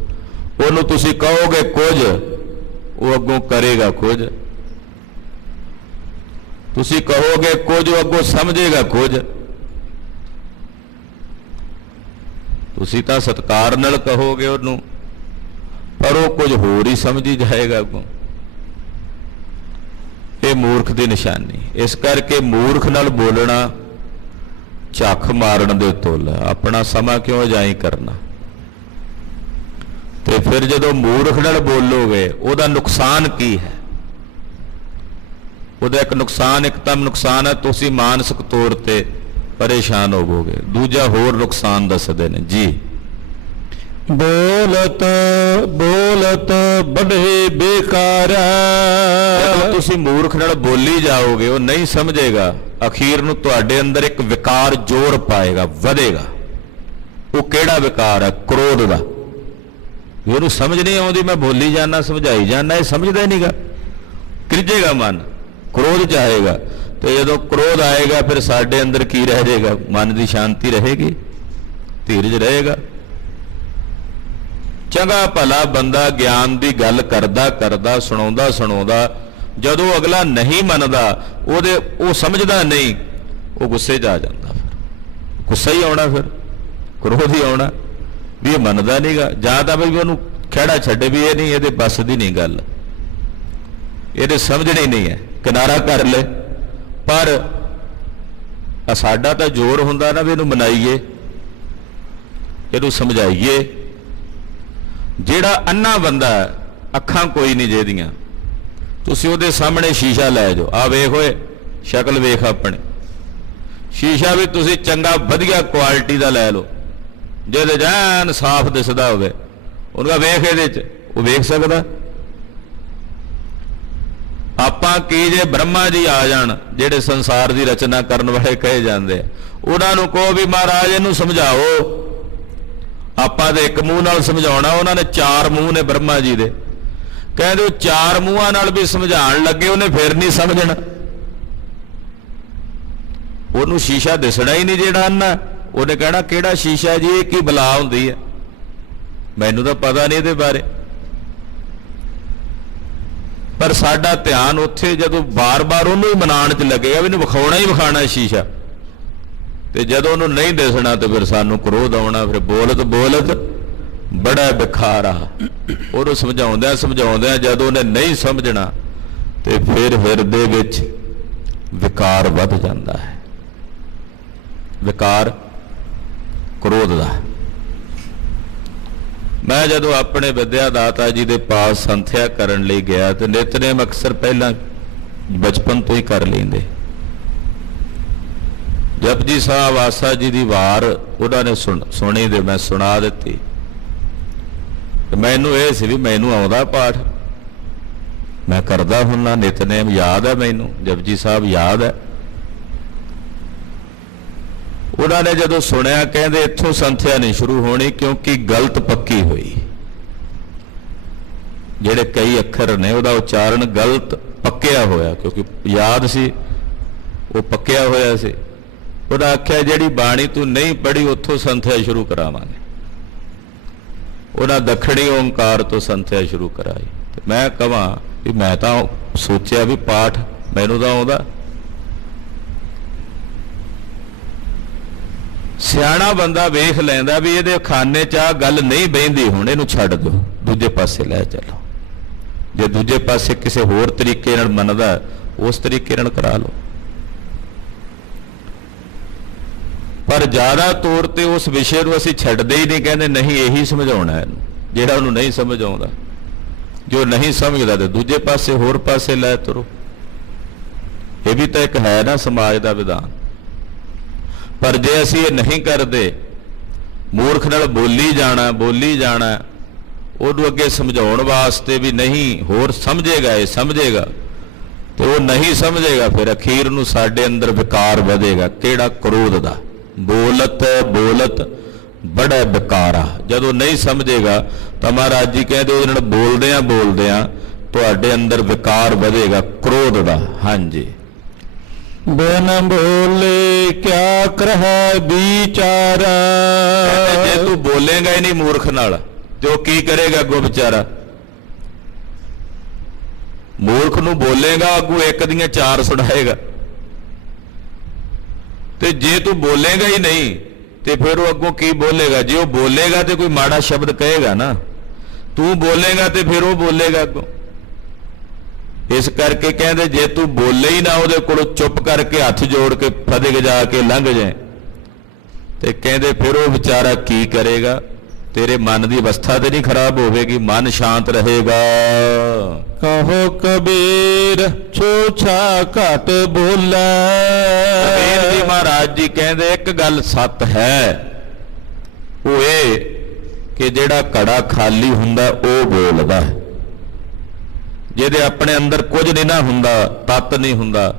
ਉਹਨੂੰ ਤੁਸੀਂ ਕਹੋਗੇ ਕੁਝ, ਉਹ ਅੱਗੋਂ ਕਰੇਗਾ ਕੁਝ। ਤੁਸੀਂ ਕਹੋਗੇ ਕੁਝ, ਉਹ ਅੱਗੋਂ ਸਮਝੇਗਾ ਕੁਝ। ਤੁਸੀਂ ਤਾਂ ਸਤਿਕਾਰ ਨਾਲ ਕਹੋਗੇ ਉਹਨੂੰ, ਪਰ ਉਹ ਕੁਝ ਹੋਰ ਹੀ ਸਮਝੀ ਜਾਏਗਾ ਅੱਗੋਂ। ਇਹ ਮੂਰਖ ਦੀ ਨਿਸ਼ਾਨੀ। ਇਸ ਕਰਕੇ ਮੂਰਖ ਨਾਲ ਬੋਲਣਾ ਝੱਖ ਮਾਰਨ ਦੇ ਤੁੱਲ। ਆਪਣਾ ਸਮਾਂ ਕਿਉਂ ਜਾਈ ਕਰਨਾ। ਤੇ ਫਿਰ ਜਦੋਂ ਮੂਰਖ ਨਾਲ ਬੋਲੋਗੇ ਉਹਦਾ ਨੁਕਸਾਨ ਕੀ ਹੈ? ਉਹਦਾ ਇੱਕ ਤਾਂ ਨੁਕਸਾਨ ਹੈ, ਤੁਸੀਂ ਮਾਨਸਿਕ ਤੌਰ ਤੇ ਪਰੇਸ਼ਾਨ ਹੋਵੋਗੇ। ਦੂਜਾ ਹੋਰ ਨੁਕਸਾਨ ਦੱਸਦੇ ਨੇ ਜੀ। ਬੋਲਤ ਬੋਲਤ ਬੜੇ ਬੇਕਾਰਾ। ਜਦੋਂ ਤੁਸੀਂ ਮੂਰਖ ਨਾਲ ਬੋਲੀ ਜਾਓਗੇ, ਉਹ ਨਹੀਂ ਸਮਝੇਗਾ, ਅਖੀਰ ਨੂੰ ਤੁਹਾਡੇ ਅੰਦਰ ਇੱਕ ਵਿਕਾਰ ਜ਼ੋਰ ਪਾਏਗਾ, ਵਧੇਗਾ। ਉਹ ਕਿਹੜਾ ਵਿਕਾਰ ਹੈ? ਕ੍ਰੋਧ ਦਾ। ਉਹਨੂੰ ਸਮਝ ਨਹੀਂ ਆਉਂਦੀ, ਮੈਂ ਬੋਲੀ ਜਾਣਾ, ਸਮਝਾਈ ਜਾਣਾ, ਇਹ ਸਮਝਦਾ ਹੀ ਨਹੀਂਗਾ, ਕਿਰਜੇਗਾ ਮਨ, ਕ੍ਰੋਧ ਚ ਆਏਗਾ। ਤੇ ਜਦੋਂ ਕ੍ਰੋਧ ਆਏਗਾ ਫਿਰ ਸਾਡੇ ਅੰਦਰ ਕੀ ਰਹਿ ਜਾਏਗਾ? ਮਨ ਦੀ ਸ਼ਾਂਤੀ ਰਹੇਗੀ, ਧੀਰਜ ਰਹੇਗਾ। ਚੰਗਾ ਭਲਾ ਬੰਦਾ ਗਿਆਨ ਦੀ ਗੱਲ ਕਰਦਾ ਸੁਣਾਉਂਦਾ ਜਦੋਂ ਅਗਲਾ ਨਹੀਂ ਮੰਨਦਾ, ਉਹ ਸਮਝਦਾ ਨਹੀਂ, ਉਹ ਗੁੱਸੇ 'ਚ ਆ ਜਾਂਦਾ। ਫਿਰ ਗੁੱਸਾ ਹੀ ਆਉਣਾ, ਫਿਰ ਕ੍ਰੋਧ ਹੀ ਆਉਣਾ ਵੀ ਇਹ ਮੰਨਦਾ ਨਹੀਂਗਾ। ਜਾਂ ਤਾਂ ਵੀ ਉਹਨੂੰ ਖਹਿੜਾ ਛੱਡੇ ਵੀ ਇਹ ਨਹੀਂ, ਇਹਦੇ ਬਸ ਦੀ ਨਹੀਂ ਗੱਲ, ਇਹਦੇ ਸਮਝਣੀ ਨਹੀਂ ਹੈ, ਕਿਨਾਰਾ ਕਰ ਲੈ। ਪਰ ਸਾਡਾ ਤਾਂ ਜ਼ੋਰ ਹੁੰਦਾ ਨਾ ਵੀ ਇਹਨੂੰ ਮਨਾਈਏ, ਇਹਨੂੰ ਸਮਝਾਈਏ। ਜਿਹੜਾ ਅੰਨਾ ਬੰਦਾ, ਅੱਖਾਂ ਕੋਈ ਨਹੀਂ ਜਿਹਦੀਆਂ, ਤੁਸੀਂ ਉਹਦੇ ਸਾਹਮਣੇ ਸ਼ੀਸ਼ਾ ਲੈ ਜਾਓ, ਆ ਵੇਖ ਓਏ, ਸ਼ਕਲ ਵੇਖ ਆਪਣੀ। ਸ਼ੀਸ਼ਾ ਵੀ ਤੁਸੀਂ ਚੰਗਾ ਵਧੀਆ ਕੁਆਲਿਟੀ ਦਾ ਲੈ ਲਓ, ਜਿਹਦੇ ਜਾਨ ਸਾਫ਼ ਦਿਸਦਾ ਹੋਵੇ, ਉਹਨੂੰ ਵੇਖ ਇਹਦੇ 'ਚ, ਉਹ ਵੇਖ ਸਕਦਾ। ਆਪਾਂ ਕੀ ਜੇ ਬ੍ਰਹਮਾ ਜੀ ਆ ਜਾਣ, ਜਿਹੜੇ ਸੰਸਾਰ ਦੀ ਰਚਨਾ ਕਰਨ ਵਾਲੇ ਕਹੇ ਜਾਂਦੇ ਆ, ਉਹਨਾਂ ਨੂੰ ਕਹੋ ਵੀ ਮਹਾਰਾਜ ਇਹਨੂੰ ਸਮਝਾਓ। ਆਪਾਂ ਦੇ ਇੱਕ ਮੂੰਹ ਨਾਲ ਸਮਝਾਉਣਾ, ਉਹਨਾਂ ਨੇ 4 ਮੂੰਹ ਨੇ ਬ੍ਰਹਮਾ ਜੀ ਦੇ। ਕਹਿੰਦੇ ਉਹ 4 ਮੂੰਹਾਂ ਨਾਲ ਵੀ ਸਮਝਾਉਣ ਲੱਗੇ, ਉਹਨੇ ਫਿਰ ਨਹੀਂ ਸਮਝਣਾ। ਉਹਨੂੰ ਸ਼ੀਸ਼ਾ ਦਿਸਣਾ ਹੀ ਨਹੀਂ ਜਿਹੜਾ ਅੰਨਾ। ਉਹਨੇ ਕਹਿਣਾ ਕਿਹੜਾ ਸ਼ੀਸ਼ਾ ਜੀ, ਇਹ ਕੀ ਬਲਾ ਹੁੰਦੀ ਹੈ, ਮੈਨੂੰ ਤਾਂ ਪਤਾ ਨਹੀਂ ਇਹਦੇ ਬਾਰੇ। ਪਰ ਸਾਡਾ ਧਿਆਨ ਉੱਥੇ ਜਦੋਂ ਬਾਰ-ਬਾਰ ਉਹਨੂੰ ਹੀ ਮਨਾਉਣ 'ਚ ਲੱਗੇਗਾ ਵੀ ਇਹਨੂੰ ਵਿਖਾਉਣਾ ਹੀ ਵਿਖਾਉਣਾ ਸ਼ੀਸ਼ਾ, ਤੇ ਜਦੋਂ ਉਹਨੂੰ ਨਹੀਂ ਦਿਸਣਾ ਤੇ ਫਿਰ ਸਾਨੂੰ ਕ੍ਰੋਧ ਆਉਣਾ। ਫਿਰ ਬੋਲਤ ਬੜਾ ਬਿਖਾਰਾ। ਉਹਨੂੰ ਸਮਝਾਉਂਦਿਆਂ ਜਦੋਂ ਉਹਨੇ ਨਹੀਂ ਸਮਝਣਾ ਤੇ ਫਿਰ ਹਿਰਦੇ ਵਿੱਚ ਵਿਕਾਰ ਵੱਧ ਜਾਂਦਾ ਹੈ, ਵਿਕਾਰ ਕ੍ਰੋਧ ਦਾ। ਮੈਂ ਜਦੋਂ ਆਪਣੇ ਵਿਦਿਆ ਦਾਤਾ ਜੀ ਦੇ ਪਾਸ ਸੰਥਿਆ ਕਰਨ ਲਈ ਗਿਆ ਤੇ ਨਿਤਨੇਮ ਅਕਸਰ ਪਹਿਲਾਂ ਬਚਪਨ ਤੋਂ ਹੀ ਕਰ ਲੈਂਦੇ। ਜਪਜੀ ਸਾਹਿਬ ਆਸਾ ਜੀ ਦੀ ਵਾਰ ਉਹਨਾਂ ਨੇ ਸੁਣੀ ਤੇ ਮੈਂ ਸੁਣਾ ਦਿੱਤੀ। ਮੈਨੂੰ ਇਹ ਸੀ ਵੀ ਮੈਨੂੰ ਆਉਂਦਾ ਪਾਠ, ਮੈਂ ਕਰਦਾ ਹੁੰਨਾ, ਨਿਤਨੇਮ ਯਾਦ ਹੈ ਮੈਨੂੰ, ਜਪਜੀ ਸਾਹਿਬ ਯਾਦ ਹੈ। ਉਹਨਾਂ ਨੇ ਜਦੋਂ ਸੁਣਿਆ, ਕਹਿੰਦੇ ਇੱਥੋਂ ਸੰਥਿਆ ਨਹੀਂ ਸ਼ੁਰੂ ਹੋਣੀ, ਕਿਉਂਕਿ ਗਲਤ ਪੱਕੀ ਹੋਈ। ਜਿਹੜੇ ਕਈ ਅੱਖਰ ਨੇ ਉਹਦਾ ਉਚਾਰਨ ਗਲਤ ਪੱਕਿਆ ਹੋਇਆ, ਕਿਉਂਕਿ ਯਾਦ ਸੀ, ਉਹ ਪੱਕਿਆ ਹੋਇਆ ਸੀ। ਉਹਦਾ ਆਖਿਆ ਜਿਹੜੀ ਬਾਣੀ ਤੂੰ ਨਹੀਂ ਪੜ੍ਹੀ ਉੱਥੋਂ ਸੰਥਿਆ ਸ਼ੁਰੂ ਕਰਾਵਾਂਗੇ। ਉਹਨਾਂ ਦੱਖਣੀ ਓਂਕਾਰ ਤੋਂ ਸੰਥਿਆ ਸ਼ੁਰੂ ਕਰਾਈ। ਤੇ ਮੈਂ ਕਹਾਂ ਵੀ ਮੈਂ ਤਾਂ ਸੋਚਿਆ ਵੀ ਪਾਠ ਮੈਨੂੰ ਤਾਂ ਆਉਂਦਾ। ਸਿਆਣਾ ਬੰਦਾ ਵੇਖ ਲੈਂਦਾ ਵੀ ਇਹਦੇ ਖਾਨੇ 'ਚ ਆ ਗੱਲ ਨਹੀਂ ਬਹਿੰਦੀ, ਹੁਣ ਇਹਨੂੰ ਛੱਡ ਦਿਓ, ਦੂਜੇ ਪਾਸੇ ਲੈ ਚੱਲੋ। ਜੇ ਦੂਜੇ ਪਾਸੇ ਕਿਸੇ ਹੋਰ ਤਰੀਕੇ ਨਾਲ ਮੰਨਦਾ, ਉਸ ਤਰੀਕੇ ਨਾਲ ਕਰਾ ਲਓ। ਪਰ ਜ਼ਿਆਦਾ ਤੌਰ ਤੇ ਉਸ ਵਿਸ਼ੇ ਨੂੰ ਅਸੀਂ ਛੱਡਦੇ ਹੀ ਨਹੀਂ, ਕਹਿੰਦੇ ਨਹੀਂ ਇਹੀ ਸਮਝਾਉਣਾ ਇਹਨੂੰ, ਜਿਹੜਾ ਉਹਨੂੰ ਨਹੀਂ ਸਮਝ ਆਉਂਦਾ। ਜੋ ਨਹੀਂ ਸਮਝਦਾ ਤੇ ਦੂਜੇ ਪਾਸੇ ਹੋਰ ਪਾਸੇ ਲੈ ਤੁਰੋ। ਇਹ ਵੀ ਤਾਂ ਇੱਕ ਹੈ ਨਾ ਸਮਾਜ ਦਾ ਵਿਧਾਨ। ਪਰ ਜੇ ਅਸੀਂ ਇਹ ਨਹੀਂ ਕਰਦੇ, ਮੂਰਖ ਨਾਲ ਬੋਲੀ ਜਾਣਾ, ਉਹਨੂੰ ਅੱਗੇ ਸਮਝਾਉਣ ਵਾਸਤੇ ਵੀ ਨਹੀਂ, ਹੋਰ ਸਮਝੇਗਾ, ਇਹ ਸਮਝੇਗਾ ਤੇ ਉਹ ਨਹੀਂ ਸਮਝੇਗਾ, ਫਿਰ ਅਖੀਰ ਨੂੰ ਸਾਡੇ ਅੰਦਰ ਵਿਕਾਰ ਵਧੇਗਾ। ਕਿਹੜਾ? ਕ੍ਰੋਧ ਦਾ। ਬੋਲਤ ਬੜਾ ਬਿਕਾਰਾ। ਜਦੋਂ ਨਹੀਂ ਸਮਝੇਗਾ ਤਾਂ ਮਹਾਰਾਜ ਜੀ ਕਹਿੰਦੇ ਉਹਦੇ ਨਾਲ ਬੋਲਦਿਆਂ ਤੁਹਾਡੇ ਅੰਦਰ ਵਿਕਾਰ ਵਧੇਗਾ, ਕ੍ਰੋਧ ਦਾ। ਹਾਂਜੀ। ਬਿਨ ਬੋਲੇ ਕਿਆ ਕਰਹਿ ਵਿਚਾਰਾ। ਜੇ ਤੂੰ ਬੋਲੇਗਾ ਹੀ ਨਹੀਂ ਮੂਰਖ ਨਾਲ ਤੇ ਉਹ ਕੀ ਕਰੇਗਾ ਅੱਗੋਂ ਵਿਚਾਰਾ? ਮੂਰਖ ਨੂੰ ਬੋਲੇਗਾ, ਅੱਗੋਂ ਇੱਕ ਦੀਆਂ 4 ਸੁਣਾਏਗਾ। ਤੇ ਜੇ ਤੂੰ ਬੋਲੇਗਾ ਹੀ ਨਹੀਂ ਤੇ ਫਿਰ ਉਹ ਅੱਗੋਂ ਕੀ ਬੋਲੇਗਾ? ਜੇ ਉਹ ਬੋਲੇਗਾ ਤੇ ਕੋਈ ਮਾੜਾ ਸ਼ਬਦ ਕਹੇਗਾ ਨਾ, ਤੂੰ ਬੋਲੇਗਾ ਤੇ ਫਿਰ ਉਹ ਬੋਲੇਗਾ ਅੱਗੋਂ। ਇਸ ਕਰਕੇ ਕਹਿੰਦੇ ਜੇ ਤੂੰ ਬੋਲੇ ਹੀ ਨਾ ਉਹਦੇ ਕੋਲੋਂ, ਚੁੱਪ ਕਰਕੇ ਹੱਥ ਜੋੜ ਕੇ ਫਤਿਹ ਜਾ ਕੇ ਲੰਘ ਜਾਏ, ਤੇ ਕਹਿੰਦੇ ਫਿਰ ਉਹ ਵਿਚਾਰਾ ਕੀ ਕਰੇਗਾ? ਤੇਰੇ ਮਨ ਦੀ ਅਵਸਥਾ ਤੇ ਨਹੀਂ ਖਰਾਬ ਹੋਵੇਗੀ, ਮਨ ਸ਼ਾਂਤ ਰਹੇਗਾ। ਕਹੋ ਕਬੀਰ ਛੋਛਾ ਘਟ ਬੋਲੇ। ਕਬੀਰ ਜੀ ਮਹਾਰਾਜ ਜੀ ਕਹਿੰਦੇ ਇੱਕ ਗੱਲ ਸੱਚ ਹੈ, ਉਹ ਇਹ ਕਿ ਜਿਹੜਾ ਘੜਾ ਖਾਲੀ ਹੁੰਦਾ ਉਹ ਬੋਲਦਾ ਹੈ। ਜਿਹਦੇ ਆਪਣੇ ਅੰਦਰ ਕੁਝ ਨਹੀਂ ਨਾ ਹੁੰਦਾ, ਤੱਤ ਨਹੀਂ ਹੁੰਦਾ,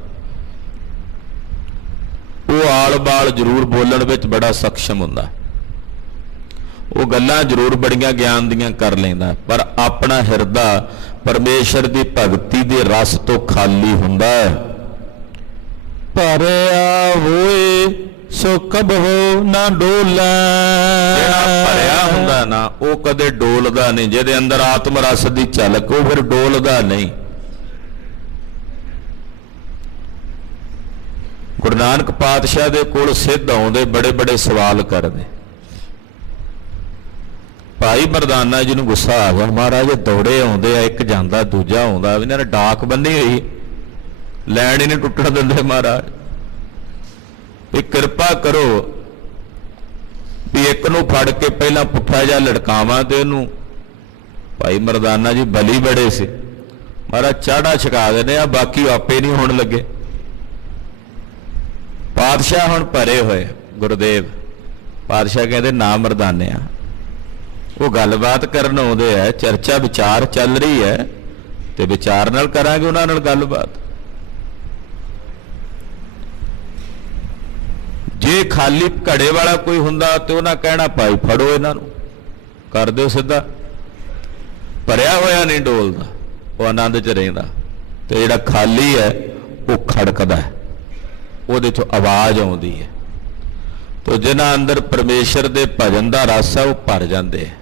ਉਹ ਆਲ-ਬਾਲ ਜ਼ਰੂਰ ਬੋਲਣ ਵਿੱਚ ਬੜਾ ਸક્ષਮ ਹੁੰਦਾ। ਉਹ ਗੱਲਾਂ ਜ਼ਰੂਰ ਬੜੀਆਂ ਗਿਆਨ ਦੀਆਂ ਕਰ ਲੈਂਦਾ, ਪਰ ਆਪਣਾ ਹਿਰਦਾ ਪਰਮੇਸ਼ਰ ਦੀ ਭਗਤੀ ਦੇ ਰਸ ਤੋਂ ਖਾਲੀ ਹੁੰਦਾ ਹੈ। ਭਰਿਆ ਹੋਏ ਸੋ ਕਬਹੁ ਨਾ ਡੋਲੇ। ਜਿਹੜਾ ਭਰਿਆ ਹੁੰਦਾ ਨਾ ਉਹ ਕਦੇ ਡੋਲਦਾ ਨਹੀਂ। ਜਿਹਦੇ ਅੰਦਰ ਆਤਮ ਰਸ ਦੀ ਝਲਕ, ਉਹ ਫਿਰ ਡੋਲਦਾ ਨਹੀਂ। ਗੁਰੂ ਨਾਨਕ ਪਾਤਸ਼ਾਹ ਦੇ ਕੋਲ ਸਿੱਧ ਆਉਂਦੇ ਬੜੇ ਬੜੇ ਸਵਾਲ ਕਰਦੇ। ਭਾਈ ਮਰਦਾਨਾ ਜੀ ਨੂੰ ਗੁੱਸਾ ਆ ਗਿਆ, ਮਹਾਰਾਜ ਦੌੜੇ ਆਉਂਦੇ ਆ, ਇੱਕ ਜਾਂਦਾ ਦੂਜਾ ਆਉਂਦਾ, ਇਹਨਾਂ ਨੇ ਡਾਕ ਬੰਨੀ ਹੋਈ, ਲੈਣ ਹੀ ਨਹੀਂ ਟੁੱਟਣ ਦਿੰਦੇ ਮਹਾਰਾਜ। ਵੀ ਕਿਰਪਾ ਕਰੋ ਵੀ ਇੱਕ ਨੂੰ ਫੜ ਕੇ ਪਹਿਲਾਂ ਪੁੱਠਾ ਜਿਹਾ ਲਟਕਾਵਾਂ ਤੇ ਉਹਨੂੰ। ਭਾਈ ਮਰਦਾਨਾ ਜੀ ਬਲੀ ਬੜੇ ਸੀ, ਮਹਾਰਾਜ ਚਾੜਾ ਛਕਾ ਦਿੰਦੇ ਆ, ਬਾਕੀ ਆਪੇ ਨਹੀਂ ਹੋਣ ਲੱਗੇ। ਪਾਤਸ਼ਾਹ ਹੁਣ ਭਰੇ ਹੋਏ, ਗੁਰਦੇਵ ਪਾਤਸ਼ਾਹ ਕਹਿੰਦੇ ਨਾ ਮਰਦਾਨਿਆ, ਉਹ ਗੱਲਬਾਤ ਕਰਨ ਆਉਂਦੇ ਆ, ਚਰਚਾ ਵਿਚਾਰ ਚੱਲ ਰਹੀ ਹੈ ਤੇ ਵਿਚਾਰ ਨਾਲ ਕਰਾਂਗੇ ਉਹਨਾਂ ਨਾਲ ਗੱਲਬਾਤ। ਜੇ ਖਾਲੀ ਘੜੇ ਵਾਲਾ ਕੋਈ ਹੁੰਦਾ ਤੇ ਉਹਨਾਂ ਕਹਿਣਾ ਭਾਈ ਫੜੋ ਇਹਨਾਂ ਨੂੰ, ਕਰ ਦਿਓ ਸਿੱਧਾ। ਭਰਿਆ ਹੋਇਆ ਨਹੀਂ ਡੋਲਦਾ, ਉਹ ਆਨੰਦ 'ਚ ਰਹਿੰਦਾ, ਤੇ ਜਿਹੜਾ ਖਾਲੀ ਹੈ ਉਹ ਖੜਕਦਾ ਹੈ, ਉਹਦੇ 'ਚੋਂ ਆਵਾਜ਼ ਆਉਂਦੀ ਹੈ। ਤੋ ਜਿਨ੍ਹਾਂ ਅੰਦਰ ਪਰਮੇਸ਼ਰ ਦੇ ਭਜਨ ਦਾ ਰਸ ਹੈ ਉਹ ਭਰ ਜਾਂਦੇ ਹੈ।